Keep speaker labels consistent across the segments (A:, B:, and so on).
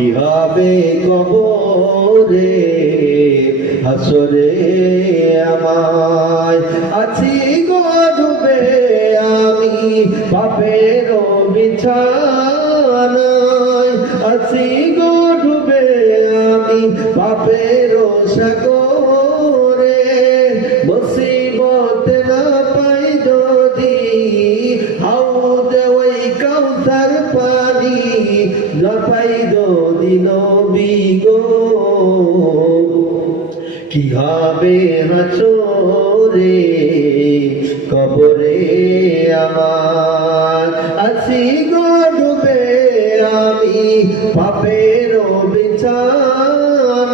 A: কি হবে কবরে হাসরে আমায়? আছি গো আমি বাপের বিছানায়। আছি গো আমি বাপের সাগরে আছি গো ডুবে আমি পাপের বিছানায়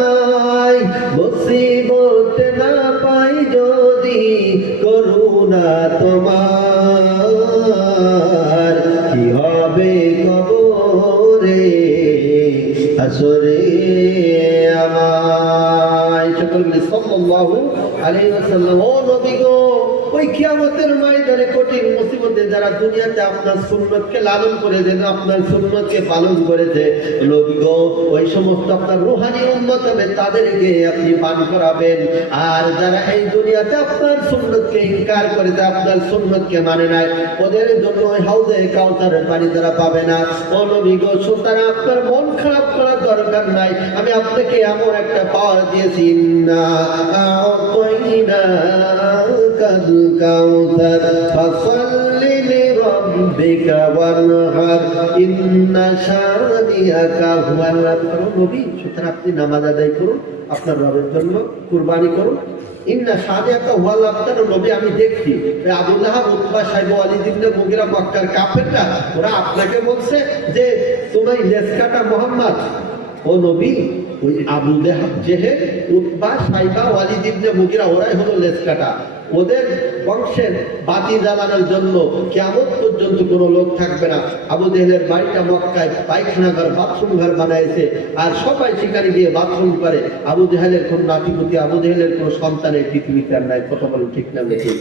A: মুসিবত না পাই যদি করুণা তোমার। কি হবে কবরে? আসরে আমায়। সকল সাল্লাল্লাহু আলাইহি ওয়াসাল্লাম, ও নবী গো ওই কিয়ামতের ময়দানে কঠিন মুসিবতে যারা দুনিয়াতে আপনার সুন্নতকে লালন করেছে, আপনার সুন্নতকে পালন করেছে, নবী ওই সমস্ত আপনার রুহানি উন্নত হবে, তাদেরকে আপনি পান করাবেন। আর যারা এই দুনিয়াতে আপনার সুন্নতকে ইনকার করেছে, আপনার সুন্নতকে মানে নাই, ওদের জন্য ওই হাউজে কাউসারের পানি তারা পাবে না। ও নবী গো, সুতরাং আপনার মন খারাপ করার দরকার নাই, আমি আপনাকে এমন একটা পাওয়ার দিয়েছি না সুতরাং আপনি নামাজ করুন, আপনার জন্য কুরবানি করুন। ইন্না নবী, আমি দেখছি এই আব্দুল্লাহ সাহেব মক্কার কাফেররা, ওরা আপনাকে বলছে যে তোমার লেসকাটা মোহাম্মদ, ও নবী ওই আবু জেহেল উতবা, সাইবা, ওয়ালিদ ইবনে মুগিরা, ওরাই হলো লেসকাটা ওদের বংশের বাতি জ্বালানোর জন্য কেমন পর্যন্ত কোনো লোক থাকবে না। আবু দেহেলের বাড়িটা মক্কায় পায়খানা ঘর বাথরুম ঘর বানাইছে আর সবাই সেখানে গিয়ে বাথরুম করে। আবু দেহেলের কোন নাতিপুতি, আবু দেহেলের কোন সন্তানের পৃথিবীতে আর নাই, কথা বলেন ঠিক না বেশি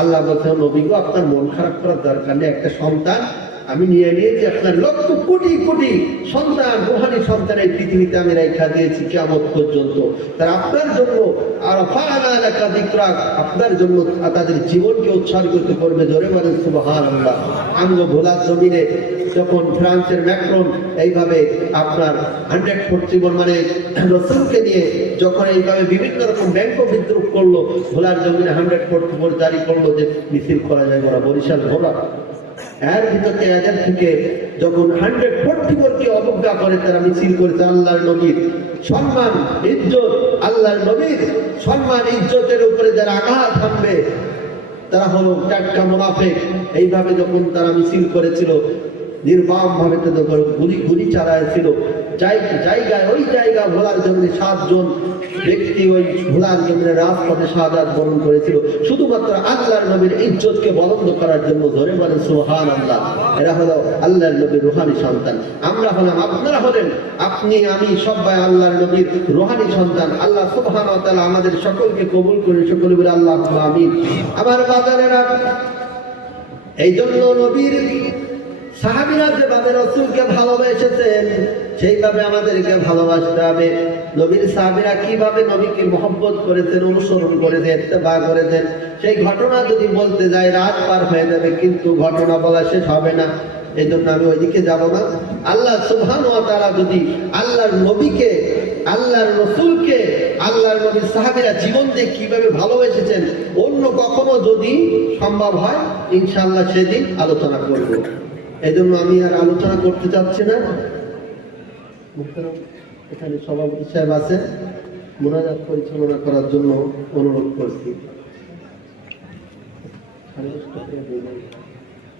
A: আল্লাহ বলছে নবী আপনার মন খারাপ করার দরকার নেই, একটা সন্তান আমি নিয়ে নিয়েছি আপনার লক্ষ কোটি কোটি সন্তান, রোহানি সন্তানের পৃথিবীতে আমি রেখা দিয়েছি কেমন পর্যন্ত। তার আপনার জন্য আর আপনার জন্য তাদের জীবনকে উৎসর্গিত করবে জোরে মানে সুবহান আল্লাহ আঙ্গ ভোলার জমিনে যখন ফ্রান্সের ম্যাক্রন এইভাবে আপনার হান্ড্রেড ফোর্টি মানে রসুলকে নিয়ে যখন এইভাবে বিভিন্ন রকম ব্যাংক বিদ্রোহ করল, ভোলার জমিনে হান্ড্রেড ফোর্টি ফোর জারি করল যে মিছিল করা যায় ওরা বরিশাল ভোলা। এর ভিতরে এদের থেকে যখন হান্ড্রেড ফোর্টি ফোরকে অবজ্ঞা করে, তারা মিছিল করেছে আল্লাহর নবীর। সম্মান, ইজ্জত, আল্লাহর নবীর। সম্মান, ইজ্জতের উপরে যারা আঘাত হানবে, তারা হলো টাটকা মুনাফেক। এইভাবে যখন তারা মিছিল করেছিল নির্বাম ভাবে উপর গুলি গুলি চালাইছিল জায়গা, জায়গায়, ওই জায়গা ভোলার জন্য সাতজন ব্যক্তি ওই ভোলার জন্য রাজপথে সাদাত বরণ করেছিল। শুধুমাত্র আল্লাহর নবীর ইজ্জতকে বলন্দ করার জন্য ধরে বলে সুহান আল্লাহ এরা হলো আল্লাহর নবীর রোহানি সন্তান। আমরা হলাম, আপনারা হলেন, আপনি, আমি সবাই আল্লাহর নবীর রোহানি সন্তান। আল্লাহ সুবহান ওয়া তাআলা আমাদের সকলকে কবুল করে সকলে বলে আল্লাহ আমিন। আমার বাজারেরা এই জন্য নবীর সাহাবিরা যেভাবে রসুলকে ভালোবেসেছেন, সেইভাবে আমাদেরকে ভালোবাসতে হবে। নবীর সাহাবিরা কীভাবে নবীকে মহব্বত করেছেন, অনুসরণ করেছেন, ইত্তেবা করেছেন, সেই ঘটনা যদি বলতে যাই রাত পার হয়ে যাবে, কিন্তু ঘটনা বলা শেষ হবে না। এই জন্য আমি ওইদিকে যাব না। আল্লাহ সুবহান ও তারা যদি আল্লাহর নবীকে, আল্লাহর রসুলকে, আল্লাহর নবীর সাহাবিরা জীবন দিয়ে কীভাবে ভালোবেসেছেন, অন্য কখনো যদি সম্ভব হয়, ইনশাআল্লাহ সেদিন আলোচনা করব। এই জন্য আমি আর আলোচনা করতে চাচ্ছি না। এখানে সভাপতি সাহেব আছে। মোনাজাত পরিচালনা করার জন্য অনুরোধ করছি।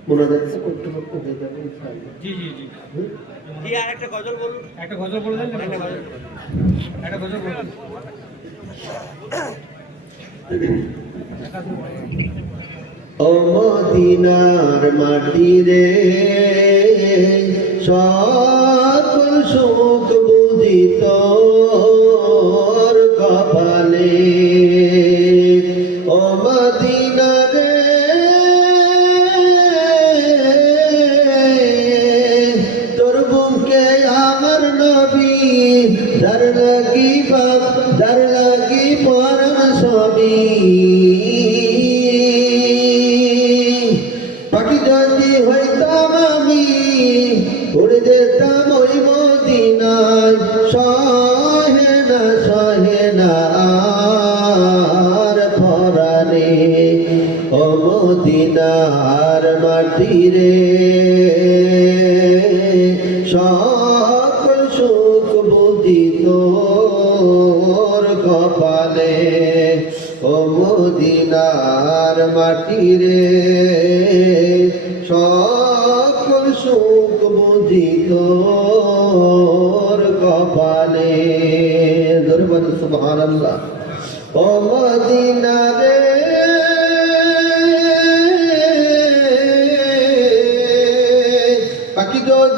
A: মোনাজাত করতে করতে হয়ে যাবে
B: জি জি জি। জি আর একটা গজল বলুন।
C: একটা গজল বলে দেন একটা গজল। একটা গজল বলে দেন।
A: ও মদিনার মাটি রে সকল শোক বুদিত কপালে। ও তোর বুকে আমার নবী দর লাগি দর লাগি পরম স্বামী সকল সুখ বুদ্ধি তোর কপালে। ও মদিনার মাটি রে সকল সুখ বুদ্ধি তোর কপালে। দুর্বল সুবহানাল্লাহ। ও মদিনারে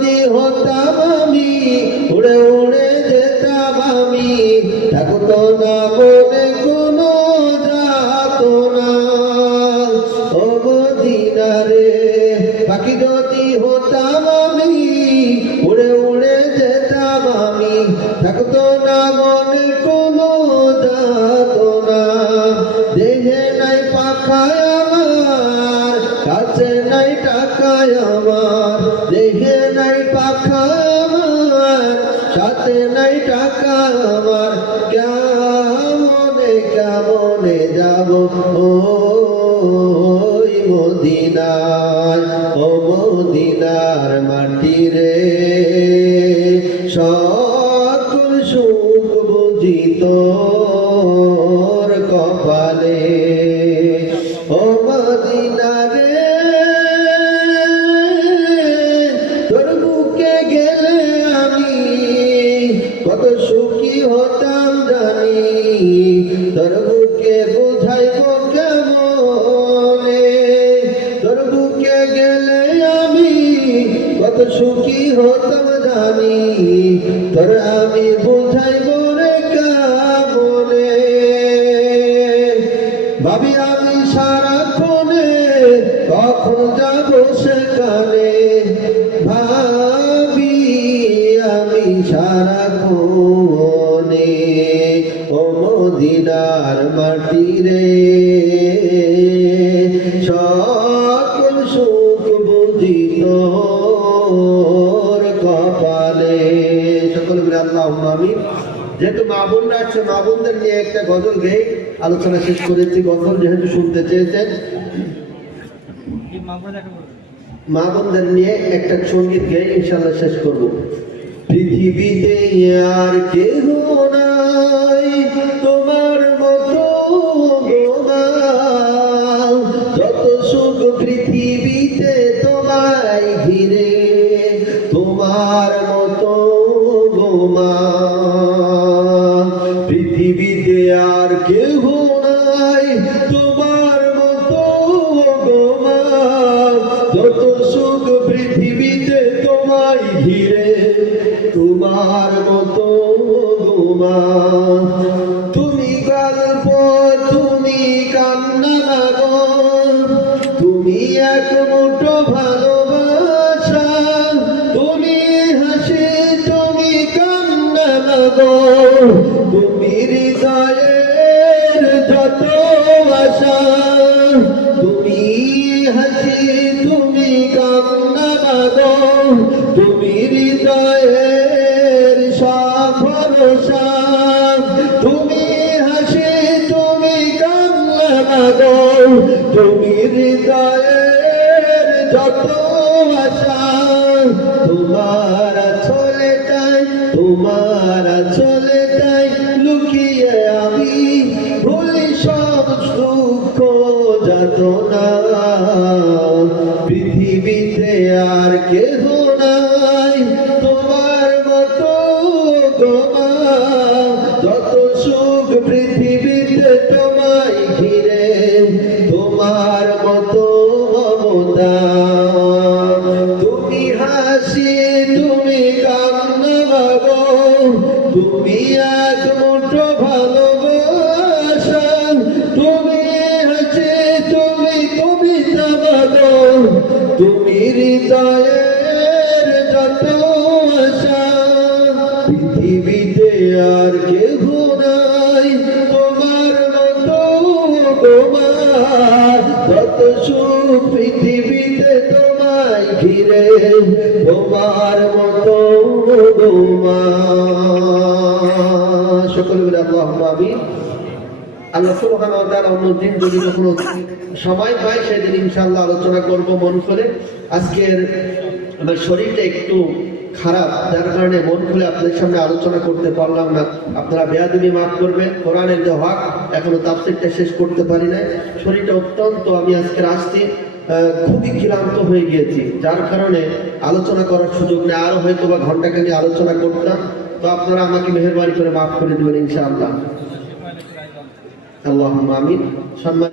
A: যদি হতা রাখা সাথে নাই টাকা আমার। কেমনে কেমনে যাব? ও মদিনায়, ও মদিনার মাটি রে। সকল সুখ বুঝিত। যেহেতু মা বোনরা আছে, মা বোনদের নিয়ে একটা গজল গে আলোচনা শেষ করেছি, গজল যেহেতু শুনতে চেয়েছেন। মা বোনদের নিয়ে একটা সংগীত গে ইনশাল্লাহ শেষ করব। পৃথিবীতে আর কেহ নাই, তোমার তোমার মতো ঘুমা Chapter হৃদয়ের যত আশা পৃথিবীতে আর কেহ নাই, তোমার মতো তোমার। কত সুখ পৃথিবীতে তোমায় ঘিরে, তোমার মতো তোমার। সকল বিরাট আমি আল্লাহ সুবহানাহু ওয়া তাআলা অন্যদিন যদি কখনো সময় পাই সেদিন ইনশাআল্লাহ আলোচনা করব মন করে আজকের আমার শরীরটা একটু খারাপ, যার কারণে মন খুলে আপনাদের সামনে আলোচনা করতে পারলাম না। আপনারা বেয়াদবি মাফ করবেন। কোরআনের যে হক, এখনও তাফসীরটা শেষ করতে পারি নাই। শরীরটা অত্যন্ত, আমি আজকে আসছি খুবই ক্লান্ত হয়ে গিয়েছি। যার কারণে আলোচনা করার সুযোগ নেই। আরও হয়তো বা ঘন্টাখানি আলোচনা করতাম। তো আপনারা আমাকে মেহরবানি করে মাফ করে দেবেন ইনশাআল্লাহ। আল্লাহ আমিন। সম্মান